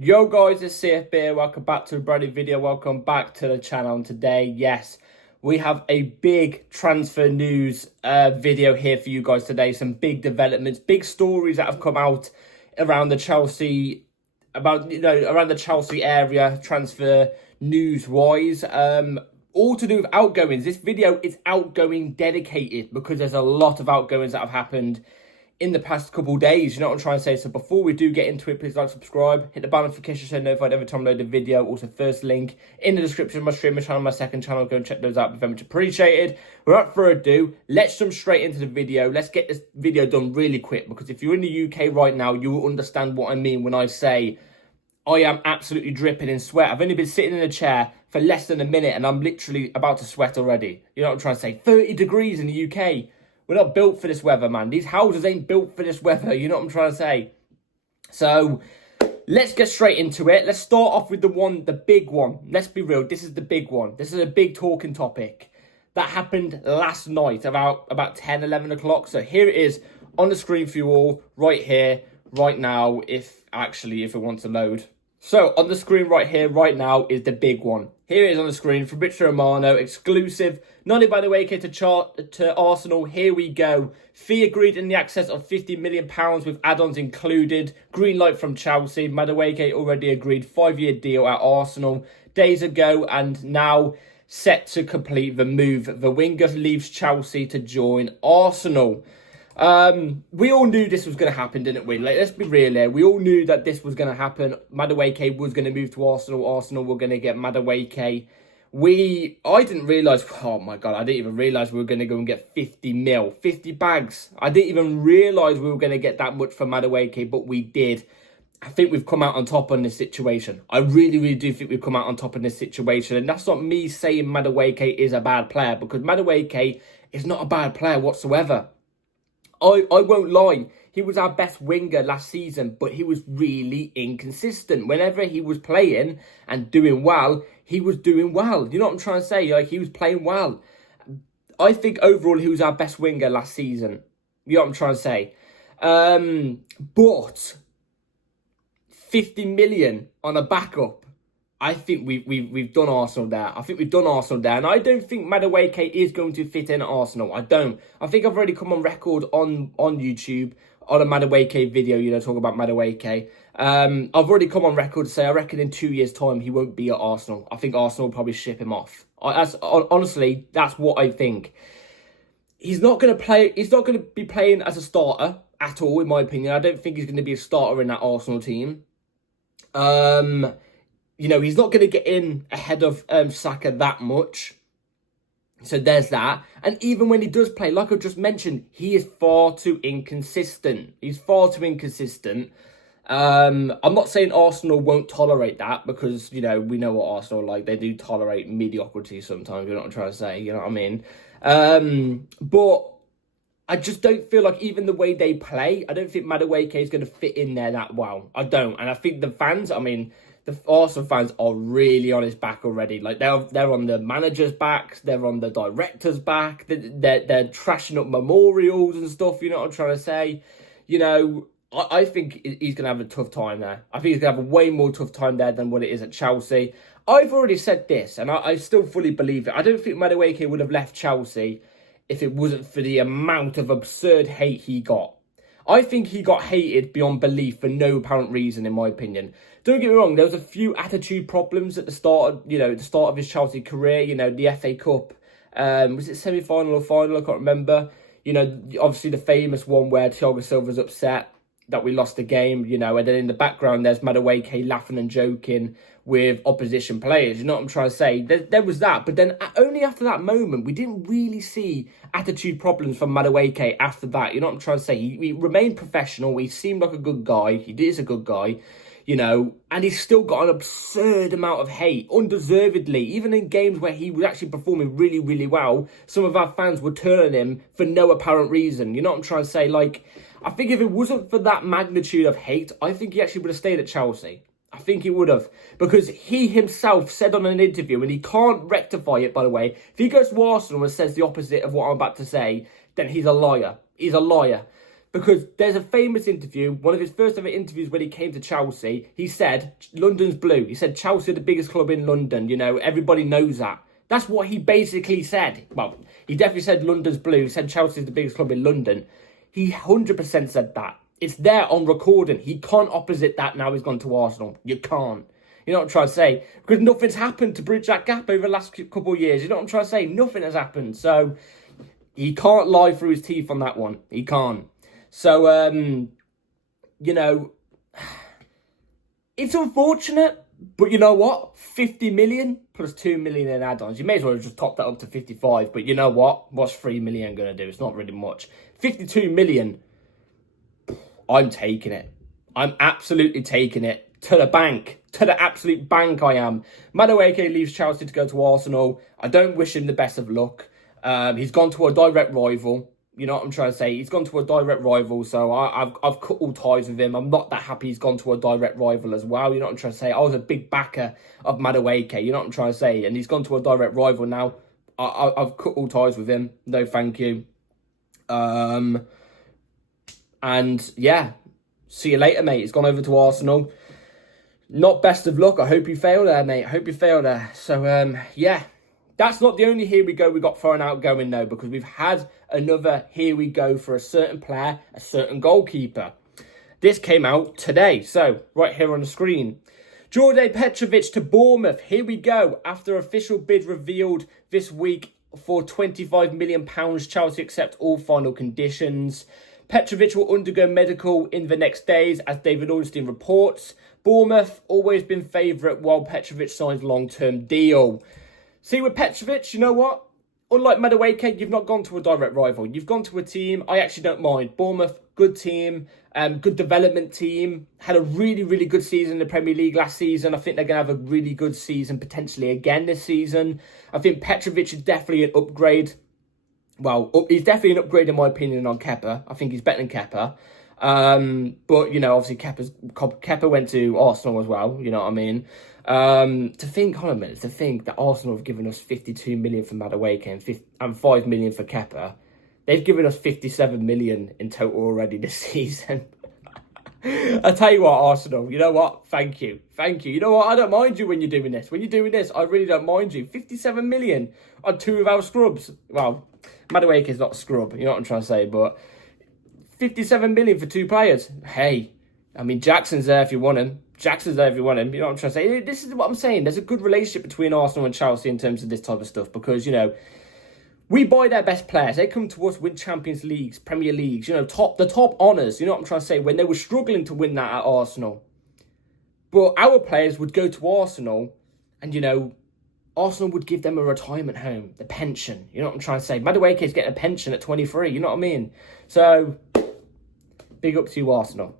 Yo guys, it's CFB. Welcome back to a brand new video. Welcome back to the channel. And today, yes, we have a big transfer news video here for you guys today. Some big developments, big stories that have come out around the Chelsea, around the Chelsea area, transfer news-wise. All to do with outgoings. This video is outgoing dedicated because there's a lot of outgoings that have happened in the past couple of days. You know what I'm trying to say? So before we do get into it, please like, subscribe, hit the bell notification so you're notified every time I load a video. Also, first link in the description of my stream, my channel, my second channel. Go and check those out. Be very much appreciated. Without further ado, let's jump straight into the video. Let's get this video done really quick, because if you're in the UK right now, you will understand what I mean when I say I am absolutely dripping in sweat. I've only been sitting in a chair for less than a minute and I'm literally about to sweat already. You know what I'm trying to say? 30 degrees in the UK. We're not built for this weather, man. These houses ain't built for this weather. You know what I'm trying to say? So, let's get straight into it. Let's start off with the big one. Let's be real. This is the big one. This is a big talking topic that happened last night about 10, 11 o'clock. So, here it is on the screen for you all right here, right now, if it wants to load. So, on the screen right here, right now, is the big one. Here it is on the screen. Fabrizio Romano, exclusive. Nani Madueke to Arsenal. Here we go. Fee agreed in the excess of £50 million with add-ons included. Green light from Chelsea. Madueke already agreed 5-year deal at Arsenal days ago and now set to complete the move. The winger leaves Chelsea to join Arsenal. We all knew this was going to happen, didn't we? Like, let's be real here. We all knew that this was going to happen. Madueke was going to move to Arsenal. Arsenal were going to get Madueke. I didn't realise, oh my God, I didn't even realise we were going to go and get 50 mil, 50 bags. I didn't even realise we were going to get that much for Madueke, but we did. I think we've come out on top on this situation. I really, really do think we've come out on top in this situation. And that's not me saying Madueke is a bad player, because Madueke is not a bad player whatsoever. I won't lie, he was our best winger last season, but he was really inconsistent. Whenever he was playing and doing well, he was doing well. You know what I'm trying to say? Like, he was playing well. I think overall he was our best winger last season. You know what I'm trying to say? But 50 million on a backup, I think we've done Arsenal there. I think we've done Arsenal there. And I don't think Madueke is going to fit in at Arsenal. I don't. I think I've already come on record on YouTube on a Madueke video, you know, talking about Madueke. I've already come on record to say I reckon in 2 years' time he won't be at Arsenal. I think Arsenal will probably ship him off. Honestly, that's what I think. He's not going to play. He's not going to be playing as a starter at all, in my opinion. I don't think he's going to be a starter in that Arsenal team. You know, he's not going to get in ahead of Saka that much. So there's that. And even when he does play, like I just mentioned, he is far too inconsistent. He's far too inconsistent. I'm not saying Arsenal won't tolerate that, because, you know, we know what Arsenal are like. They do tolerate mediocrity sometimes. You know what I'm trying to say? You know what I mean? But I just don't feel like, even the way they play, I don't think Madueke is going to fit in there that well. I don't. And I think the fans, I mean, the Arsenal fans are really on his back already. Like, they're on the manager's back, they're on the director's back, they're trashing up memorials and stuff, you know what I'm trying to say? You know, I think he's going to have a tough time there. I think he's going to have a way more tough time there than what it is at Chelsea. I've already said this, and I still fully believe it. I don't think Madueke would have left Chelsea if it wasn't for the amount of absurd hate he got. I think he got hated beyond belief for no apparent reason, in my opinion. Don't get me wrong, there was a few attitude problems at the start of his Chelsea career. You know, the FA Cup, was it semi-final or final? I can't remember. You know, obviously the famous one where Thiago Silva's upset that we lost the game, you know, and then in the background there's Madueke laughing and joking with opposition players. You know what I'm trying to say? There was that, but then only after that moment, we didn't really see attitude problems from Madueke after that. You know what I'm trying to say? He remained professional. He seemed like a good guy. He is a good guy, you know, and he's still got an absurd amount of hate, undeservedly. Even in games where he was actually performing really, really well, some of our fans were turning him for no apparent reason. You know what I'm trying to say? Like, I think if it wasn't for that magnitude of hate, I think he actually would have stayed at Chelsea. I think he would have. Because he himself said on an interview, and he can't rectify it, by the way, if he goes to Arsenal and says the opposite of what I'm about to say, then he's a liar. He's a liar. Because there's a famous interview, one of his first ever interviews when he came to Chelsea. He said, London's blue. He said, Chelsea are the biggest club in London. You know, everybody knows that. That's what he basically said. Well, he definitely said London's blue. He said Chelsea's the biggest club in London. He 100% said that. It's there on recording. He can't opposite that now he's gone to Arsenal. You can't. You know what I'm trying to say? Because nothing's happened to bridge that gap over the last couple of years. You know what I'm trying to say? Nothing has happened. So he can't lie through his teeth on that one. He can't. So, you know, it's unfortunate. But you know what? 50 million plus 2 million in add-ons. You may as well just top that up to 55. But you know what? What's 3 million going to do? It's not really much. 52 million. I'm taking it. I'm absolutely taking it. To the bank. To the absolute bank I am. Madueke leaves Chelsea to go to Arsenal. I don't wish him the best of luck. He's gone to a direct rival. You know what I'm trying to say? He's gone to a direct rival, so I've cut all ties with him. I'm not that happy he's gone to a direct rival as well. You know what I'm trying to say? I was a big backer of Madueke. You know what I'm trying to say? And he's gone to a direct rival now. I've cut all ties with him. No, thank you. And yeah, see you later, mate. He's gone over to Arsenal. Not best of luck. I hope you fail there, mate. I hope you fail there. So, yeah. That's not the only here we go we got for an outgoing, though, because we've had another here we go for a certain player, a certain goalkeeper. This came out today. So, right here on the screen. Jorge Petrovic to Bournemouth. Here we go. After official bid revealed this week for £25 million, Chelsea accept all final conditions. Petrovic will undergo medical in the next days, as David Ornstein reports. Bournemouth always been favourite while Petrovic signs long-term deal. See, with Petrovic, you know what? Unlike Madueke, you've not gone to a direct rival. You've gone to a team I actually don't mind. Bournemouth, good team, good development team. Had a really, really good season in the Premier League last season. I think they're going to have a really good season potentially again this season. I think Petrovic is definitely an upgrade. Well, he's definitely an upgrade in my opinion on Kepa. I think he's better than Kepa. But, you know, obviously Kepa went to Arsenal as well, you know what I mean? To think, hold on a minute, to think that Arsenal have given us 52 million for Madueke and 5 million for Kepa. They've given us 57 million in total already this season. I tell you what, Arsenal, you know what? Thank you. Thank you. You know what? I don't mind you when you're doing this. When you're doing this, I really don't mind you. 57 million on 2 of our scrubs. Well, Madueke is not a scrub, you know what I'm trying to say, but 57 million for 2 players. Hey, I mean, Jackson's there if you want him. Jackson's there if you want him. You know what I'm trying to say? This is what I'm saying. There's a good relationship between Arsenal and Chelsea in terms of this type of stuff because, you know, we buy their best players. They come to us, win Champions Leagues, Premier Leagues, you know, the top honours. You know what I'm trying to say? When they were struggling to win that at Arsenal. But our players would go to Arsenal and, you know, Arsenal would give them a retirement home, the pension. You know what I'm trying to say? Madueke is getting a pension at 23. You know what I mean? So, big up to you, Arsenal.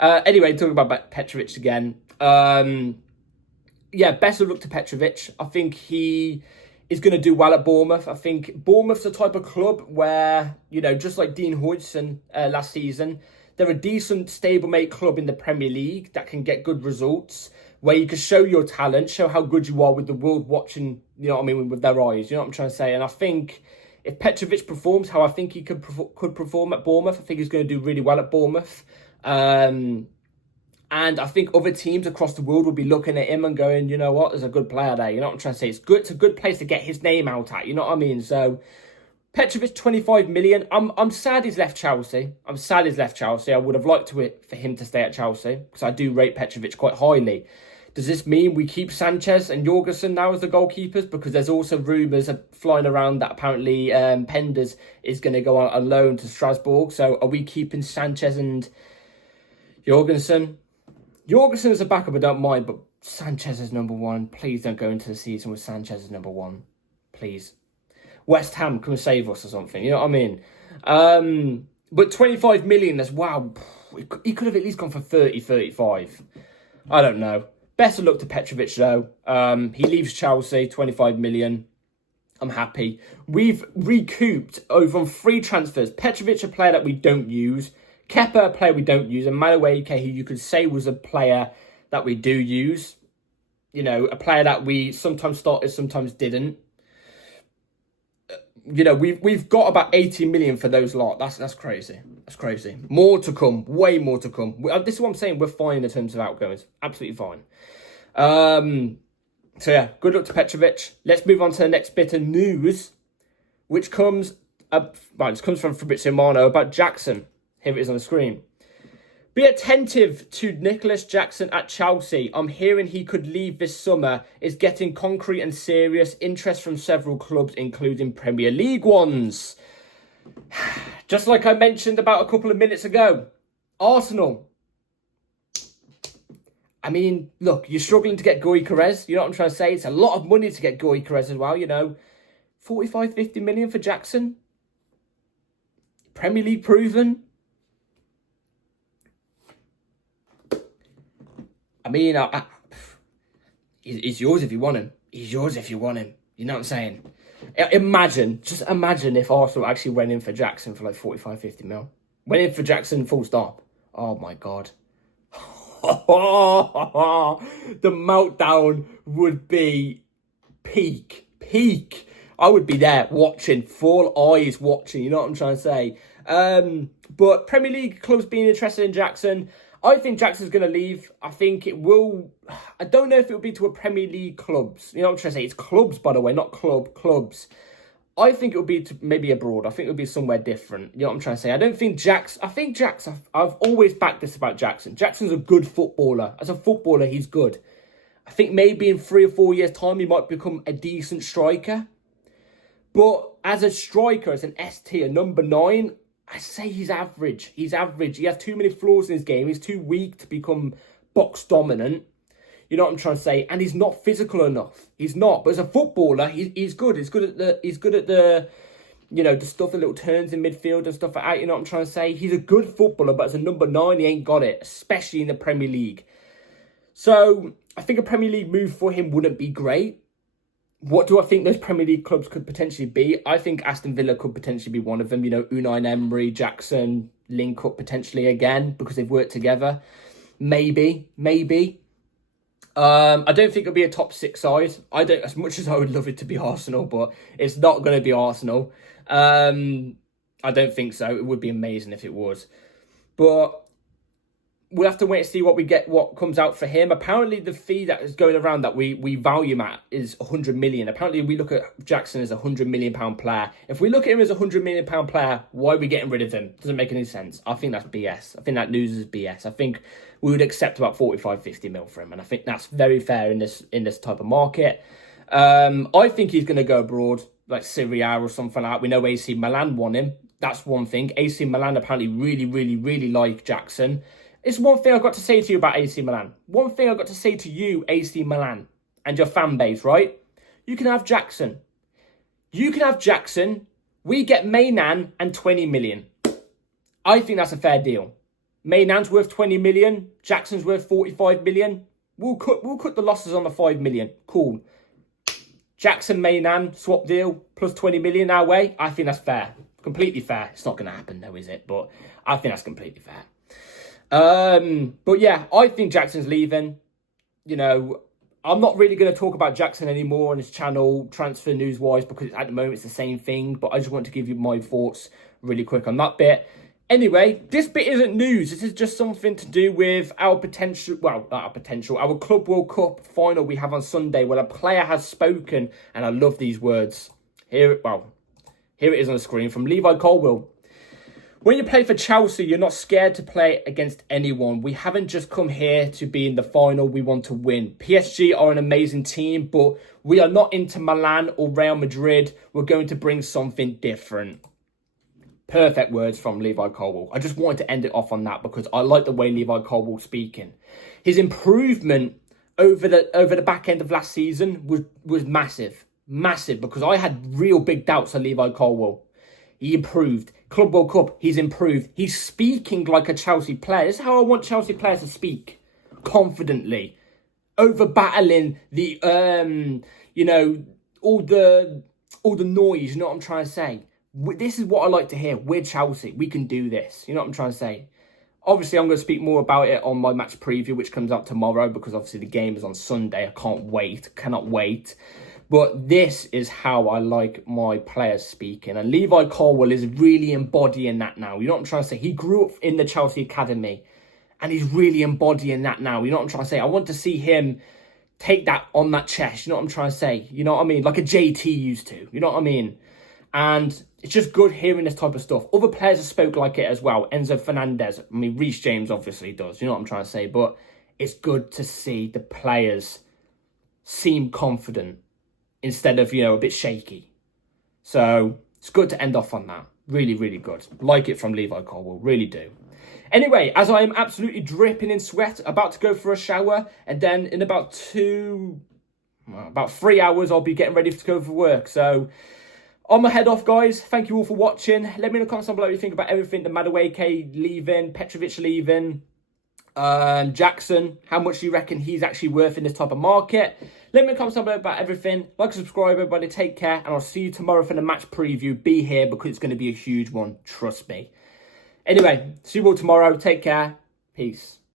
Anyway, talking about Petrovic again. Yeah, best of luck to Petrovic. I think he is going to do well at Bournemouth. I think Bournemouth's the type of club where, you know, just like Dean Hodgson last season, they're a decent stablemate club in the Premier League that can get good results, where you can show your talent, show how good you are with the world watching, you know what I mean, with their eyes. You know what I'm trying to say? And I think if Petrovic performs how I think he could perform at Bournemouth, I think he's going to do really well at Bournemouth. And I think other teams across the world will be looking at him and going, you know what, there's a good player there. You know what I'm trying to say? It's good. It's a good place to get his name out at. You know what I mean? So Petrovic, 25 million. I'm sad he's left Chelsea. I'm sad he's left Chelsea. I would have liked for him to stay at Chelsea because I do rate Petrovic quite highly. Does this mean we keep Sanchez and Jorgensen now as the goalkeepers? Because there's also rumours flying around that apparently Penders is going to go out on loan to Strasbourg. So are we keeping Sanchez and Jorgensen? Jorgensen as a backup I don't mind, but Sanchez is number 1. Please don't go into the season with Sanchez as number 1. Please. West Ham, come and save us or something. You know what I mean? But 25 million, that's wow. He could have at least gone for 30, 35. I don't know. Best of luck to Petrovic, though. He leaves Chelsea, 25 million. I'm happy. We've recouped over on 3 transfers. Petrovic, a player that we don't use. Kepa, a player we don't use. And Madueke, who you could say was a player that we do use. You know, a player that we sometimes started, sometimes didn't. you know, we've got about 80 million for those lot. That's crazy. That's crazy. More to come. Way more to come. This is what I'm saying. We're fine in terms of outgoings. Absolutely fine. So yeah, good luck to Petrovic. Let's move on to the next bit of news, which comes this comes from Fabrizio Romano about Jackson. Here it is on the screen. Be attentive to Nicholas Jackson at Chelsea. I'm hearing he could leave this summer. Is getting concrete and serious interest from several clubs, including Premier League ones. Just like I mentioned about a couple of minutes ago, Arsenal. I mean, look, you're struggling to get Gyökeres. You know what I'm trying to say? It's a lot of money to get Gyökeres as well, you know. 45, 50 million for Jackson. Premier League proven. I mean, he's yours if you want him. He's yours if you want him. You know what I'm saying? Just imagine if Arsenal actually went in for Jackson for like 45, 50 mil. Went in for Jackson full stop. Oh my God. The meltdown would be peak. I would be there watching, full eyes watching, you know what I'm trying to say? But Premier League clubs being interested in Jackson, I think Jackson's going to leave. I think it will, I don't know if it will be to a Premier League clubs, you know what I'm trying to say? It's clubs, by the way, not clubs. I think it will be to maybe abroad. I think it will be somewhere different. You know what I'm trying to say? I don't think I've always backed this about Jackson. Jackson's a good footballer. As a footballer, he's good. I think maybe in 3 or 4 years' time, he might become a decent striker. But as a striker, as an ST, a number 9, I say he's average. He's average. He has too many flaws in his game. He's too weak to become box dominant. You know what I'm trying to say? And he's not physical enough. He's not. But as a footballer, he's good. He's good at the you know, the stuff, the little turns in midfield and stuff like that. You know what I'm trying to say? He's a good footballer, but as a number 9, he ain't got it, especially in the Premier League. So I think a Premier League move for him wouldn't be great. What do I think those Premier League clubs could potentially be? I think Aston Villa could potentially be one of them. You know, Unai Emery, Jackson, link up potentially again because they've worked together. Maybe. I don't think it'll be a top 6 side. As much as I would love it to be Arsenal, but it's not going to be Arsenal. I don't think so. It would be amazing if it was. But we'll have to wait and see what comes out for him. Apparently, the fee that is going around that we value him at is 100 million. Apparently, we look at Jackson as a 100 million pound player. If we look at him as a 100 million pound player, why are we getting rid of him? Doesn't make any sense. I think that's BS. I think that news is BS. I think we would accept about 45, 50 mil for him, and I think that's very fair in this type of market. I think he's going to go abroad, like Syria or something like that. We know AC Milan want him. That's one thing. AC Milan apparently really like Jackson. It's one thing I've got to say to you about AC Milan. One thing I've got to say to you, AC Milan, and your fan base, right? You can have Jackson. We get Mainan and 20 million. I think that's a fair deal. Mainan's worth 20 million. Jackson's worth 45 million. We'll cut the losses on the 5 million. Cool. Jackson, Mainan, swap deal, plus 20 million our way. I think that's fair. Completely fair. It's not going to happen though, is it? But I think that's completely fair. But yeah, I think Jackson's leaving. You know, I'm not really going to talk about Jackson anymore on this channel, transfer news wise, because at the moment it's the same thing. But I just want to give you my thoughts really quick on that bit. Anyway, this bit isn't news. This is just something to do with our potential, well, not our potential, our Club World Cup final we have on Sunday, where a player has spoken, and I love these words. Here it is on the screen from Levi Colwill. When you play for Chelsea, you're not scared to play against anyone. We haven't just come here to be in the final. We want to win. PSG are an amazing team, but we are not into Milan or Real Madrid. We're going to bring something different. Perfect words from Levi Colwill. I just wanted to end it off on that because I like the way Levi Colwill's speaking. His improvement over the back end of last season was massive. Massive, because I had real big doubts on Levi Colwill. He improved. Club World Cup, he's improved. He's speaking like a Chelsea player. This is how I want Chelsea players to speak. Confidently. Over battling the, you know, all the noise, you know what I'm trying to say? This is what I like to hear. We're Chelsea. We can do this. You know what I'm trying to say? Obviously, I'm going to speak more about it on my match preview, which comes out tomorrow, because obviously the game is on Sunday. I can't wait. Cannot wait. But this is how I like my players speaking. And Levi Colwill is really embodying that now. You know what I'm trying to say? He grew up in the Chelsea Academy and he's really embodying that now. You know what I'm trying to say? I want to see him take that on that chest. You know what I'm trying to say? You know what I mean? Like a JT used to. You know what I mean? And it's just good hearing this type of stuff. Other players have spoke like it as well. Enzo Fernandez. I mean, Reece James obviously does. You know what I'm trying to say? But it's good to see the players seem confident instead of, you know, a bit shaky. So it's good to end off on that. Really, really good. Like it from Levi Colwill. Really do. Anyway, as I am absolutely dripping in sweat, about to go for a shower, and then in about 3 hours, I'll be getting ready to go for work. So on my head off, guys. Thank you all for watching. Let me in the comments down below what you think about everything. The Madueke leaving, Petrovic leaving, Jackson. How much do you reckon he's actually worth in this type of market? Let me in the comments down below about everything. Like, subscribe, everybody. Take care. And I'll see you tomorrow for the match preview. Be here because it's going to be a huge one. Trust me. Anyway, see you all tomorrow. Take care. Peace.